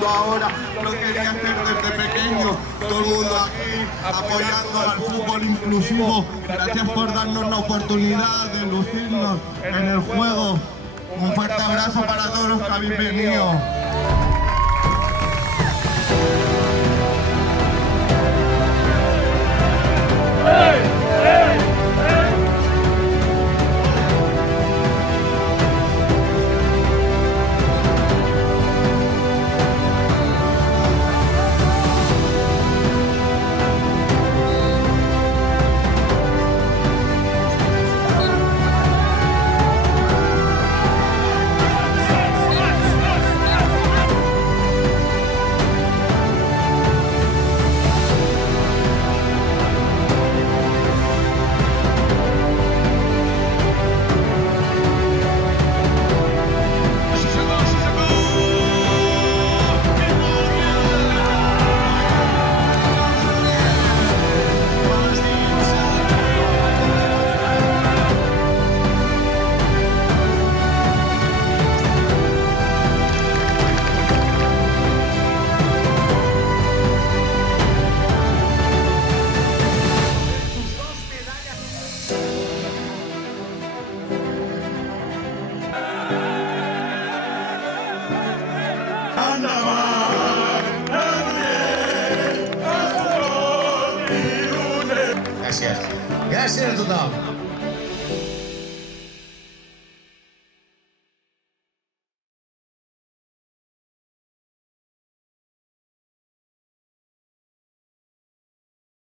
haciendo ahora lo quería hacer desde pequeño. Todo el mundo aquí apoyando al fútbol inclusivo. Gracias por darnos la oportunidad de lucirnos en el juego. Un fuerte abrazo para todos los que habéis venido. Gràcies. Gràcies a tothom.